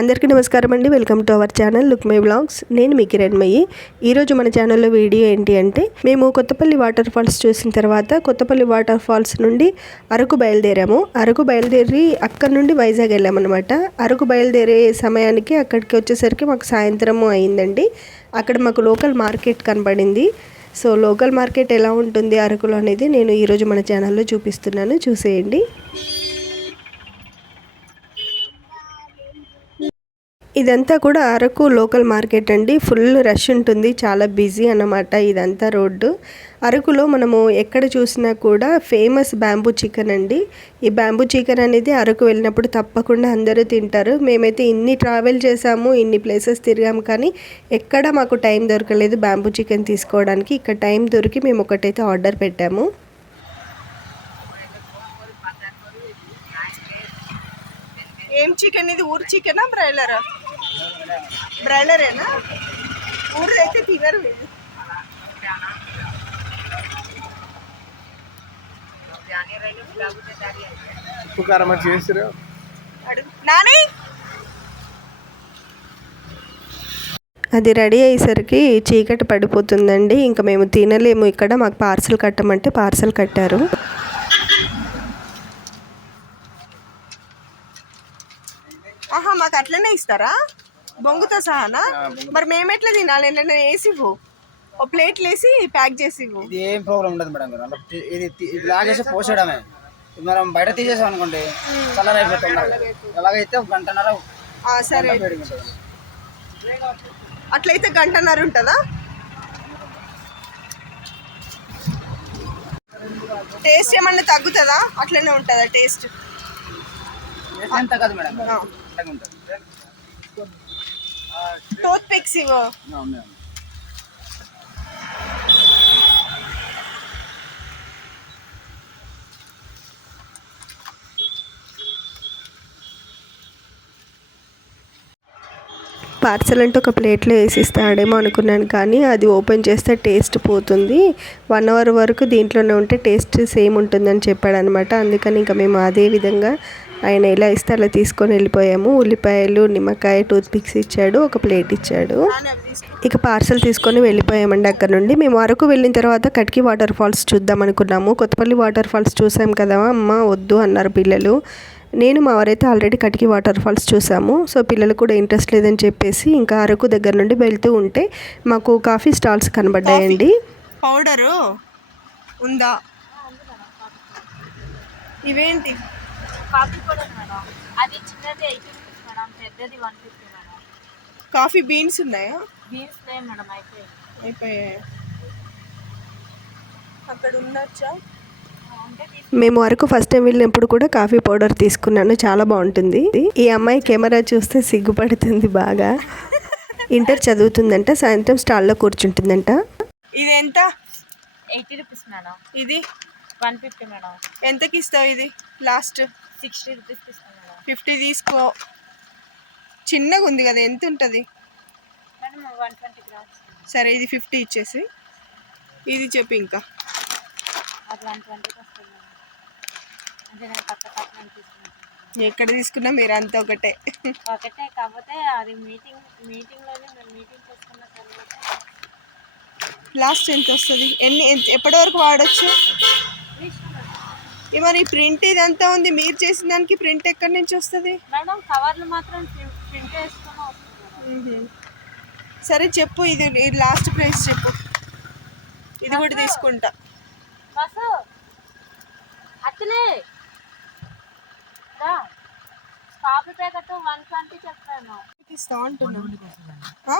అందరికీ నమస్కారం అండి. Welcome to our channel look my blogs నేను మీ కిరణ్మయ్యి ఈరోజు మన ఛానల్లో వీడియో ఏంటి అంటే మేము కొత్తపల్లి వాటర్ ఫాల్స్ చూసిన తర్వాత కొత్తపల్లి వాటర్ ఫాల్స్ నుండి అరకు బయలుదేరాము. అరకు బయలుదేరి అక్కడ నుండి వైజాగ్ వెళ్ళామన్నమాట. అరకు బయలుదేరే సమయానికి అక్కడికి వచ్చేసరికి మాకు సాయంత్రము అయిందండి. అక్కడ మాకు లోకల్ మార్కెట్ కనబడింది. సో లోకల్ మార్కెట్ ఎలా ఉంటుంది అరకులో అనేది నేను ఈరోజు మన ఛానల్లో చూపిస్తున్నాను. చూసేయండి. ఇదంతా కూడా అరకు లోకల్ మార్కెట్ అండి. ఫుల్ రష్ ఉంటుంది. చాలా బిజీ అన్నమాట ఇదంతా రోడ్డు. అరకులో మనము ఎక్కడ చూసినా కూడా ఫేమస్ బ్యాంబూ చికెన్ అండి. ఈ బ్యాంబూ చికెన్ అనేది అరకు వెళ్ళినప్పుడు తప్పకుండా అందరూ తింటారు. మేమైతే ఇన్ని ట్రావెల్ చేసాము ఇన్ని ప్లేసెస్ తిరిగాము కానీ ఎక్కడ మాకు టైం దొరకలేదు బ్యాంబూ చికెన్ తీసుకోవడానికి. ఇక్కడ టైం దొరికి మేము ఒకటైతే ఆర్డర్ పెట్టాము. ఏం చికెన్ ఇది? ఊరు చికెనా బ్రాయిలరా? బ్రాయిలరేనా? ఊరు అయితే తినరు వీళ్ళు. ఉప్పు కారం అది చేసిరా నాని! అది రెడీ అయ్యేసరికి చీకటి పడిపోతుందండి. ఇంకా మేము తినలేము ఇక్కడ. మాకు పార్సల్ కట్టమంటే పార్సల్ కట్టారు. ఆహా మాకు అట్లనే ఇస్తారా? బొంగుతో సహానా? మరి మేము ఎట్లా తినాలి? నేను వేసి ఇవ్వు ఓ ప్లేట్లు వేసి ప్యాక్ చేసి ఇది ఏం ప్రాబ్లం ఉండదు మేడం గారు. అలా ఇది తి- ఇది లాగేసి పోసేయడమే. ఇది మనం బయట తీసేసాం అనుకోండి కలర్ అయిపోతుంది ఎలాగైతే ఒక గంటన్నర ఆ, సరే. ఉంటుంది అట్లయితే గంటన్నర ఉంటుందా? టేస్ట్ ఏమన్నా తగ్గుతుందా? అట్లనే ఉంటుందా టేస్ట్? ఏం తగ్గదు మేడం. ఉంటుంది టూత్ పిక్స్ ఇవ్వు ఆ, మేడం. పార్సల్ అంటే ఒక ప్లేట్లో వేసి ఇస్తాడేమో అనుకున్నాను కానీ అది ఓపెన్ చేస్తే టేస్ట్ పోతుంది. వన్ అవర్ వరకు దీంట్లోనే ఉంటే టేస్ట్ సేమ్ ఉంటుందని చెప్పాడు అనమాట అందుకని ఇంకా మేము అదే విధంగా ఆయన ఎలా ఇస్తే అలా తీసుకొని వెళ్ళిపోయాము. ఉల్లిపాయలు నిమ్మకాయ టూత్ పిక్స్ ఇచ్చాడు ఒక ప్లేట్ ఇచ్చాడు. ఇక పార్సల్ తీసుకొని వెళ్ళిపోయామండి అక్కడ నుండి. మేము అరకు వెళ్ళిన తర్వాత కట్కి వాటర్ ఫాల్స్ చూద్దాం అనుకున్నాము. కొత్తపల్లి వాటర్ ఫాల్స్ చూసాం కదా అమ్మ వద్దు అన్నారు పిల్లలు. నేను మా వారైతే ఆల్రెడీ కటికి వాటర్ ఫాల్స్ చూసాము. సో పిల్లలు కూడా ఇంట్రెస్ట్ లేదని చెప్పేసి ఇంకా అరకు దగ్గర నుండి వెళ్తూ ఉంటే మాకు కాఫీ స్టాల్స్ కనబడ్డాయండి. పౌడరు ఉందా? ఇవేంటి? Coffee powder madam. అది చిన్నది ఎయిటీ రూపీస్ మేడం పెద్దది one fifty madam. Coffee beans ఉన్నాయా? బీన్స్ మేడం అయిపోయింది అయిపోయాయి? అక్కడ ఉండొచ్చా? మేము అరకు ఫస్ట్ టైం వెళ్ళినప్పుడు కూడా కాఫీ పౌడర్ తీసుకున్నాను చాలా బాగుంటుంది. ఈ అమ్మాయి కెమెరా చూస్తే సిగ్గుపడుతుంది బాగా. ఇంటర్ చదువుతుందంట సాయంత్రం స్టాల్లో కూర్చుంటుందంట. ఇది ఎంత? Eighty rupees madam. ఇది? One fifty madam. ఎంతకి ఇస్తావు ఇది? లాస్ట్? సిక్స్టీ రూపీస్ ఫిఫ్టీ తీసుకో. చిన్నగా ఉంది కదా ఎంత ఉంటుంది మేడం వన్ ట్వంటీ గ్రామ్స్. సరే ఇది ఫిఫ్టీ ఇచ్చేసి. ఇది చెప్పు ఇంకా. ఎక్కడ తీసుకున్నా మీరు అంతా ఒకటే. ఒకటే కాకపోతే అది మీటింగ్ మీటింగ్లోనే మేము మీటింగ్ చేసుకున్న తర్వాత లాస్ట్ ఎంత వస్తుంది? ఎన్ని ఎప్పటి వరకు వాడచ్చు? మరి ప్రింట్ ఇదంతా ఉంది. మీరు చేసిన దానికి ప్రింట్ ఎక్కడి నుంచి వస్తుంది? మేడం కవర్లు మాత్రం ప్రింట్ వేసుకొని సరే చెప్పు ఇది ఇది లాస్ట్ ప్రైస్ చెప్పు. ఇది కూడా తీసుకుంటా. రా. కాఫీ ప్యాకెట్ వన్ ట్వంటీ చెప్తాను ఇస్తా అంటున్నా.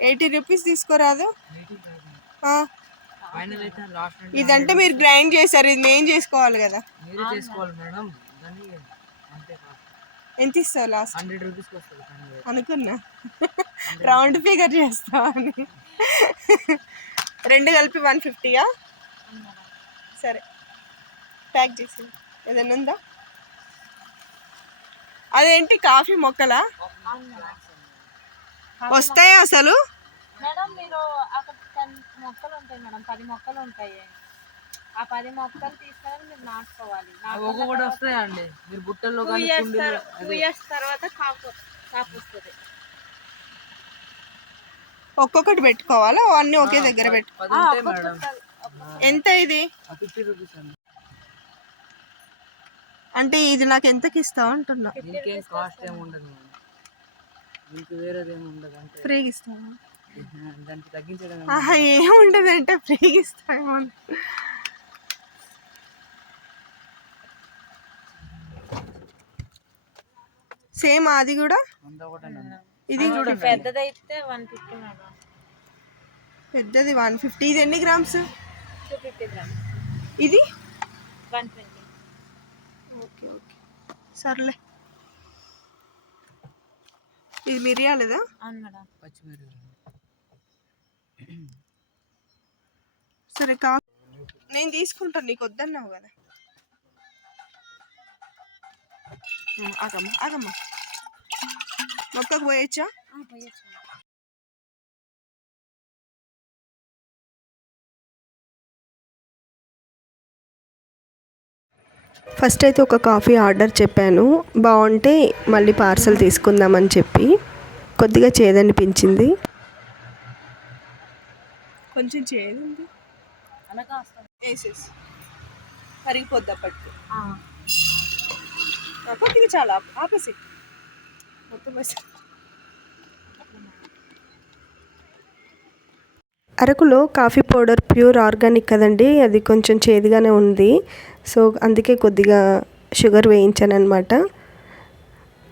ఎయిటీ రూపీస్ తీసుకోరాదు? ఆ. ఇదంటే మీరు గ్రైండ్ చేశారు ఇది మేము చేసుకోవాలి కదా. ఎంత ఇస్తావు లాస్ట్ అనుకున్నా. రౌండ్ ఫిగర్ చేస్తావా అని. రెండు కలిపి వన్ ఫిఫ్టీయా? సరే. ప్యాక్ చేసి. ఏదైనా ఉందా? అదేంటి కాఫీ మొక్కలా? వస్తాయా అసలు? మేడం మీరు అక్కడ మొక్కలు ఉంటాయి మేడం. పది మొక్కలు ఉంటాయి ఆ పది మొక్కలు తీసుకొని మీరు నాటుకోవాలి. కూడా వస్తాయండి. మీరు బుట్టల్లో టూ కానీ ఇయర్స్ కుండీల్లో టూ ఇయర్స్ తర్వాత కాపు కాపు వస్తుంది ఒక్కొక్కటి పెట్టుకోవాలా? అన్ని ఒకే దగ్గర పెట్టు పది ఉంటాయి మేడం. ఎంత ఇది? ఫిఫ్టీ రూపీస్ అండి. అంటే ఇది నాకు ఎంతకి ఇస్తావు అంటున్నా. దీనికేం కాస్ట్ ఏమి ఉండదు మేడం. దీనికి వేరేది ఏమి ఉండదు అంటే ఫ్రీగా ఇస్తావా? దానికి తగ్గించడం ఏమి ఆహా ఏం ఉండదు అంటే ఫ్రీగా ఇస్తామో సేమ్ అది కూడా? ఇది పెద్దదైతే వన్ ఫిఫ్టీ మేడం. పెద్దది వన్ ఫిఫ్టీ. ఇది ఎన్ని గ్రామ్స్? Two fifty grams. ఇది? One twenty. Okay okay. సర్లే. ఇది మిరియాలదా? అవును మేడం. పచ్చిమిరపకాయలు. సరే కా నేను తీసుకుంటాను నీకు వద్దన్నావు కదా. ఉమ్, ఆగమ్మా ఆగమ్మా. మొక్కకు పోయొచ్చు. ఫస్ట్ అయితే ఒక కాఫీ ఆర్డర్ చెప్పాను. బాగుంటే మళ్ళీ పార్సల్ తీసుకుందామని చెప్పి కొద్దిగా చేదనిపించింది. కొంచెం చేయండి అలాగా వస్తుంది వేసేసి కరిగిపోద్ది అప్పటికి కొద్దిగా చాలా ఆపు- ఆపేసి మొత్తం వేసి అరకులో కాఫీ పౌడర్ ప్యూర్ ఆర్గానిక్ కదండి అది కొంచెం చేదుగానే ఉంది. సో అందుకే కొద్దిగా షుగర్ వేయించాను అనమాట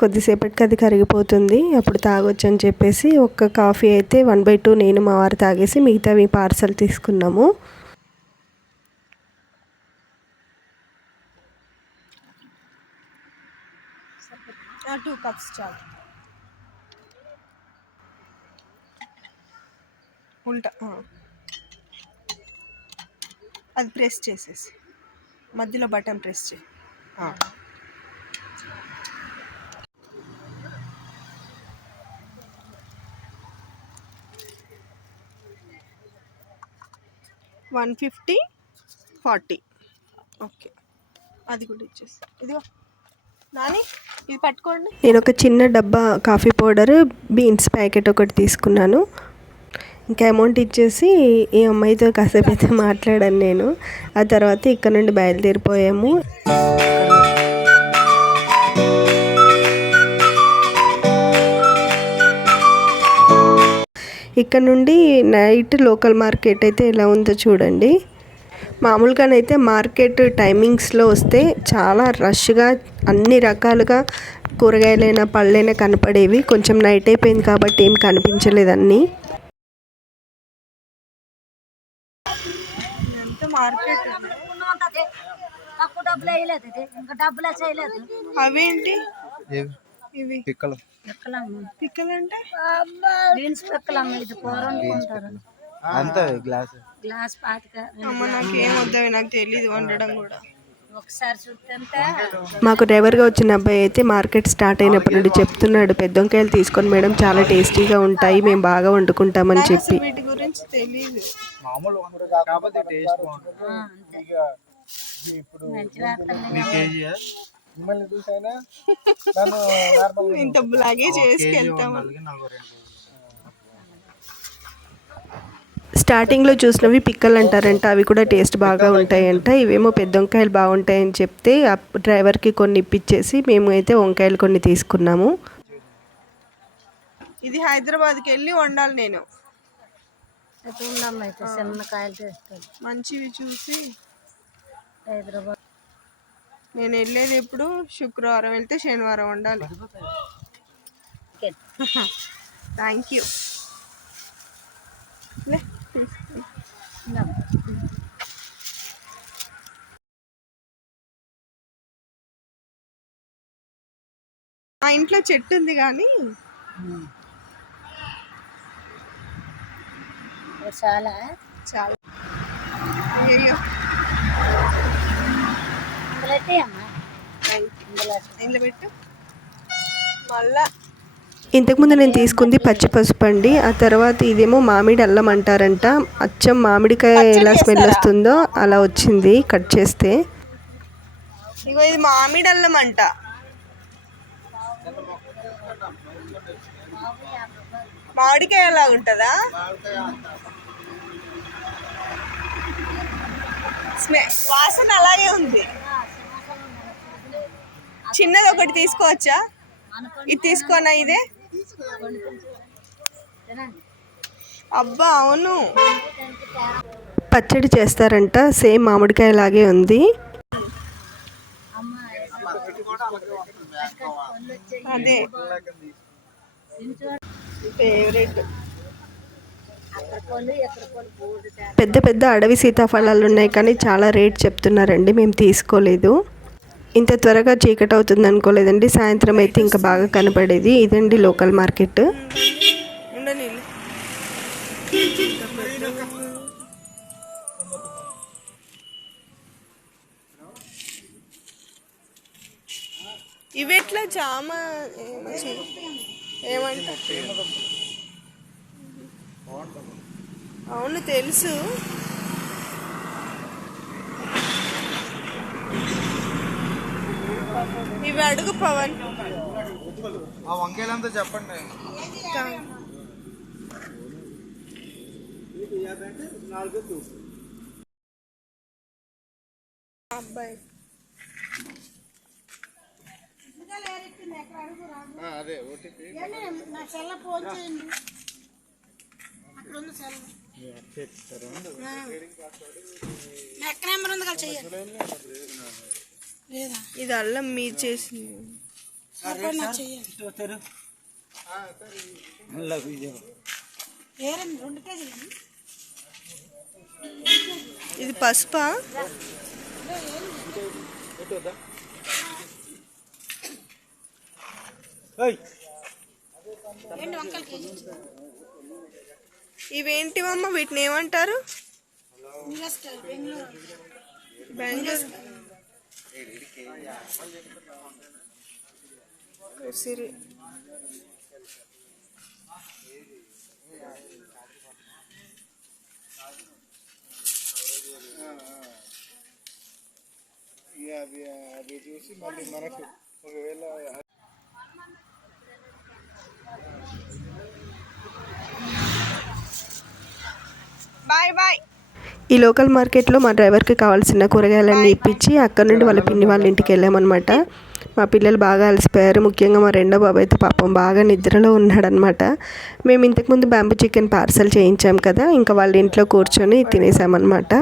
కొద్దిసేపటికి అది కరిగిపోతుంది. అప్పుడు తాగొచ్చు అని చెప్పేసి ఒక్క కాఫీ అయితే వన్ బై టూ నేను మా వారు తాగేసి మిగతావి పార్సల్ తీసుకున్నాము. టూ కప్స్ చాలు. ఉల్టా అది ప్రెస్ చేసేసి మధ్యలో బటన్ ప్రెస్ చేయి. One fifty forty. ఓకే. అది కూడా ఇచ్చేసి. ఇదిగో. నాని ఇది పట్టుకోండి. నేను ఒక చిన్న డబ్బా కాఫీ పౌడర్ బీన్స్ ప్యాకెట్ ఒకటి తీసుకున్నాను. ఇంకా అమౌంట్ ఇచ్చేసి ఈ అమ్మాయితో కాసేపు అయితే మాట్లాడాను నేను. ఆ తర్వాత ఇక్కడ నుండి బయలుదేరిపోయాము. ఇక్కడ నుండి నైట్ లోకల్ మార్కెట్ అయితే ఎలా ఉందో చూడండి. మామూలుగానైతే మార్కెట్ టైమింగ్స్లో వస్తే చాలా రష్గా అన్ని రకాలుగా కూరగాయలైనా పళ్ళైనా కనపడేవి. కొంచెం నైట్ అయిపోయింది కాబట్టి ఏం కనిపించలేదన్నీ మార్కెట్ డబ్బులు అవేంటి? ఇవి? పిక్కలు. పిక్కలు అంటే బీన్స్ ఇది కూర వండుకుంటారు అంత గ్లాస్. గ్లాస్ పాతిక. అమ్మ నాకేం వద్దవి నాకు తెలియదు వండడం కూడా. మాకు డ్రైవర్గా వచ్చిన అబ్బాయి అయితే మార్కెట్ స్టార్ట్ అయినప్పటి నుండి చెప్తున్నాడు పెద్ద వంకాయలు తీసుకొని మేడం చాలా టేస్టీగా ఉంటాయి మేము బాగా వండుకుంటామని చెప్పి. ఇప్పుడు మిమ్మల్ని చూసైనా ఇంత బ్లాగే చేసుకెళ్తాం. స్టార్టింగ్లో చూసినవి పిక్కలు అంటారంట అవి కూడా టేస్ట్ బాగా ఉంటాయంట. ఇవేమో పెద్ద వంకాయలు బాగుంటాయని చెప్తే ఆ డ్రైవర్కి కొన్ని ఇప్పించేసి మేము అయితే వంకాయలు కొన్ని తీసుకున్నాము. ఇది హైదరాబాద్కి వెళ్ళి వండాలి నేను. మంచివి చూసి హైదరాబాద్. నేను వెళ్ళేది ఎప్పుడు శుక్రవారం వెళ్తే శనివారం వండాలి థ్యాంక్ యూ మా ఇంట్లో చెట్టు ఉంది కానీ చాలా. చాలా. అయ్యో అమ్మ. పెట్టు. మళ్ళా. ఇంతకుముందు నేను తీసుకుంది పచ్చి పసుపు అండి. ఆ తర్వాత ఇదేమో మామిడి అల్లం అంటారంట. అచ్చం మామిడికాయ ఎలా స్మెల్ వస్తుందో అలా వచ్చింది కట్ చేస్తే. ఇగో ఇది మామిడి అల్లం అంట. మామిడికాయ ఎలా ఉంటుందా? స్మె- వాసన అలాగే ఉంది. చిన్నది ఒకటి తీసుకోవచ్చా? ఇది తీసుకోనా ఇదే? అబ్బా అవును. పచ్చడి చేస్తారంట సేమ్ మామిడికాయ లాగే ఉంది. అదే. ఫేవరెట్ పెద్ద పెద్ద అడవి సీతాఫలాలు ఉన్నాయి కానీ చాలా రేట్ చెప్తున్నారండి మేము తీసుకోలేదు. ఇంత త్వరగా చీకటి అవుతుంది అనుకోలేదండి. సాయంత్రం అయితే ఇంకా బాగా కనపడేది. ఇదండి లోకల్ మార్కెట్. ఇవెట్లా జామ? ఏమంట? అవును తెలుసు. ఇవి అడుగు పవన్. ఆ వంకాయలంతా చెప్పండి. అబ్బాయి. అదే ఓటీపీ. ఇది అల్లం మీరు చేసింది ఇది పసుపా? ఇవేంటివమ్మ వీటిని ఏమంటారు? బెంగళూరు. ఉసిరి ఇక అది అది చూసి మళ్ళీ మనకు ఒకవేళ బాయ్ బాయ్ ఈ లోకల్ మార్కెట్లో మా డ్రైవర్కి కావాల్సిన కూరగాయలన్నీ ఇప్పించి అక్కడ నుండి వాళ్ళ పిన్ని వాళ్ళ ఇంటికి వెళ్ళామన్నమాట. మా పిల్లలు బాగా అలసిపోయారు. ముఖ్యంగా మా రెండో బాబు అయితే పాపం బాగా నిద్రలో ఉన్నాడనమాట మేము ఇంతకుముందు బ్యాంబూ చికెన్ పార్సల్ చేయించాం కదా ఇంకా వాళ్ళ ఇంట్లో కూర్చొని తినేసామన్నమాట.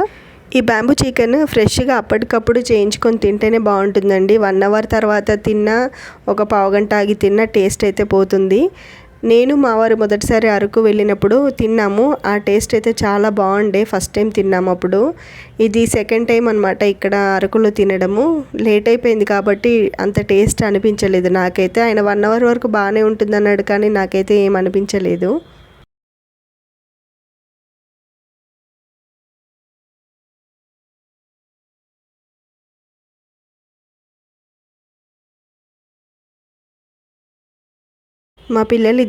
ఈ బ్యాంబూ చికెన్ ఫ్రెష్గా అప్పటికప్పుడు చేయించుకొని తింటేనే బాగుంటుందండి. వన్ అవర్ తర్వాత తిన్నా ఒక పావుగంట ఆగి తిన్నా టేస్ట్ అయితే పోతుంది. నేను మా వారు మొదటిసారి అరకు వెళ్ళినప్పుడు తిన్నాము. ఆ టేస్ట్ అయితే చాలా బాగుండే. ఫస్ట్ టైం తిన్నాము అప్పుడు. ఇది సెకండ్ టైం అనమాట ఇక్కడ అరకులో తినడము. లేట్ అయిపోయింది కాబట్టి అంత టేస్ట్ అనిపించలేదు నాకైతే. ఆయన వన్ అవర్ వరకు బాగానే ఉంటుంది అన్నాడు కానీ నాకైతే ఏం అనిపించలేదు. మా పిల్లలు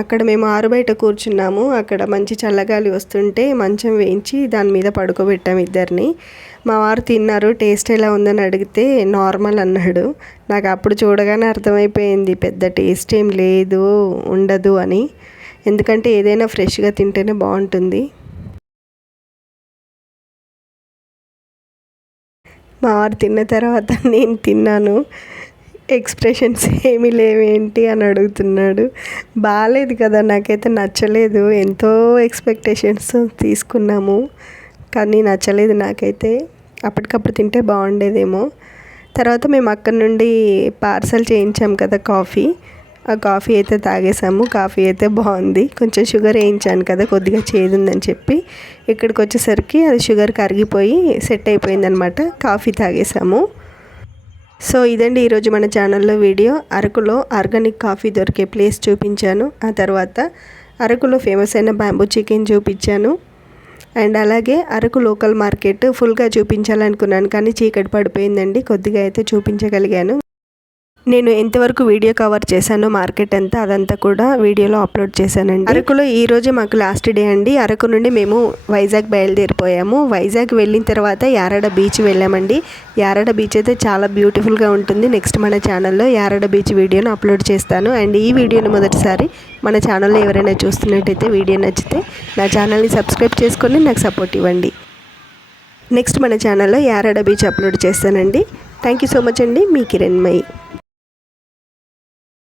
అక్కడ మేము ఆరు బయట కూర్చున్నాము. అక్కడ మంచి చల్లగాలి వస్తుంటే మంచం వేయించి దాని మీద పడుకోబెట్టాము ఇద్దరిని. మా వారు తిన్నారు. టేస్ట్ ఎలా ఉందని అడిగితే నార్మల్ అన్నాడు. నాకు అప్పుడు చూడగానే అర్థమైపోయింది. పెద్ద టేస్ట్ ఏం లేదు ఉండదు అని. ఎందుకంటే ఏదైనా ఫ్రెష్గా తింటేనే బాగుంటుంది. మా వారు తిన్న తర్వాత నేను తిన్నాను. ఎక్స్ప్రెషన్స్ ఏమీ లేవేంటి అని అడుగుతున్నాడు. బాగాలేదు కదా నాకైతే నచ్చలేదు. ఎంతో ఎక్స్పెక్టేషన్స్ తీసుకున్నాము. కానీ నచ్చలేదు నాకైతే. అప్పటికప్పుడు తింటే బాగుండేదేమో. తర్వాత మేము అక్కడ నుండి పార్సల్ చేయించాం కదా కాఫీ. ఆ కాఫీ అయితే తాగేసాము. కాఫీ అయితే బాగుంది. కొంచెం షుగర్ వేయించాను కదా కొద్దిగా చేదుందని చెప్పి ఇక్కడికి వచ్చేసరికి అది షుగర్ కరిగిపోయి సెట్ అయిపోయిందనమాట. కాఫీ తాగేసాము. సో ఇదండి ఈరోజు మన ఛానల్లో వీడియో. అరకులో ఆర్గానిక్ కాఫీ దొరికే ప్లేస్ చూపించాను. ఆ తర్వాత అరకులో ఫేమస్ అయిన బ్యాంబూ చికెన్ చూపించాను. అండ్ అలాగే అరకు లోకల్ మార్కెట్ ఫుల్గా చూపించాలనుకున్నాను కానీ చీకటి పడిపోయిందండి. కొద్దిగా అయితే చూపించగలిగాను. నేను ఎంతవరకు వీడియో కవర్ చేశానో మార్కెట్ అంతా అదంతా కూడా వీడియోలో అప్లోడ్ చేశానండి. అరకులో ఈ మాకు లాస్ట్ డే అండి. అరకు నుండి మేము వైజాగ్ బయలుదేరిపోయాము. వైజాగ్ వెళ్ళిన తర్వాత యారడ బీచ్ వెళ్ళామండి. యారడ బీచ్ అయితే చాలా బ్యూటిఫుల్గా ఉంటుంది. నెక్స్ట్ మన ఛానల్లో యారడ బీచ్ వీడియోను అప్లోడ్ చేస్తాను. అండ్ ఈ వీడియోని మొదటిసారి మన ఛానల్లో ఎవరైనా చూస్తున్నట్టయితే వీడియో నచ్చితే నా ఛానల్ని సబ్స్క్రైబ్ చేసుకొని నాకు సపోర్ట్ ఇవ్వండి. నెక్స్ట్ మన ఛానల్లో యారడ బీచ్ అప్లోడ్ చేస్తానండి. థ్యాంక్ యూ సో మచ్ అండి. మీ కిరణ్మయి